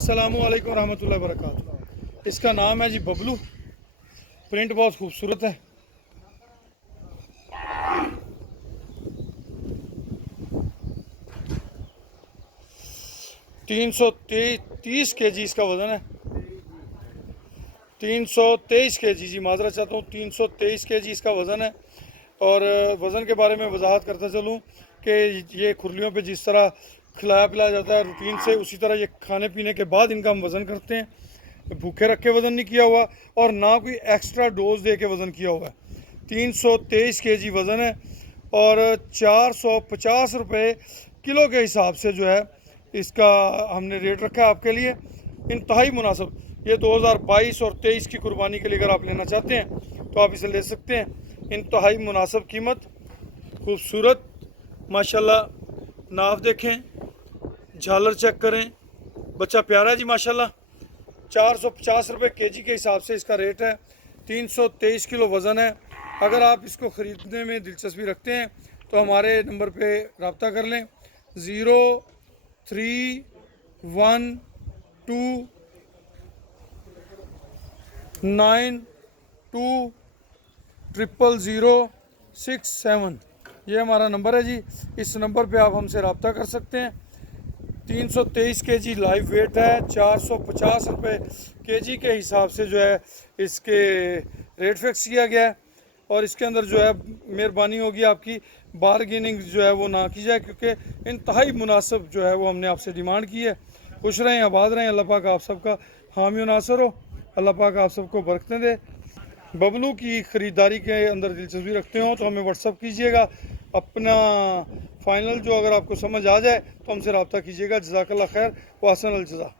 अस्सलामुअलैकुम रहमतुल्लाहि वबरकातुहू। इसका नाम है जी बबलू। प्रिंट बहुत खूबसूरत है। तीन सौ तीस के जी इसका वज़न है। 323 के जी माजरा चाहता हूँ, 323 के जी इसका वज़न है। और वज़न के बारे में वजाहत करता चलूँ कि ये खुरलियों पे जिस तरह खिलाया पिलाया जाता है रूटीन से, उसी तरह ये खाने पीने के बाद इनका हम वज़न करते हैं। भूखे रख के वज़न नहीं किया हुआ और ना कोई एक्स्ट्रा डोज दे के वज़न किया हुआ है। 323 के जी वज़न है और 450 रुपये किलो के हिसाब से जो है इसका हमने रेट रखा है आपके लिए। इंतहाई मुनासिब। ये 2022 और 23 की कुर्बानी के लिए अगर आप लेना चाहते हैं तो आप इसे ले सकते हैं। इंतहाई मुनासिब कीमत, खूबसूरत माशाल्लाह। नाफ देखें, झालर चेक करें, बच्चा प्यारा है जी माशाल्लाह। 450 रुपये के जी के हिसाब से इसका रेट है। 323 किलो वज़न है। अगर आप इसको ख़रीदने में दिलचस्पी रखते हैं तो हमारे नंबर पे रब्ता कर लें। 031292000067। ये हमारा नंबर है जी। इस नंबर पे आप हमसे रब्ता कर सकते हैं। 323 के जी लाइव वेट है। 450 रुपये के जी के हिसाब से जो है इसके रेट फिक्स किया गया है। और इसके अंदर जो है मेहरबानी होगी आपकी, बारगेनिंग जो है वो ना की जाए, क्योंकि इंतहाई मुनासिब जो है वो हमने आपसे डिमांड की है। खुश रहें, आबाद रहें। अल्लाह पाक आप सबका हामी नासर हो। अल्लाह पाक आप सबको बरकतें दे। बबलू की ख़रीदारी के अंदर दिलचस्पी रखते हो तो हमें व्हाट्सअप कीजिएगा अपना फ़ाइनल। जो अगर आपको समझ आ जाए तो हमसे रब्ता कीजिएगा। जज़ाकल्लाह खैर व अहसन अल जज़ा।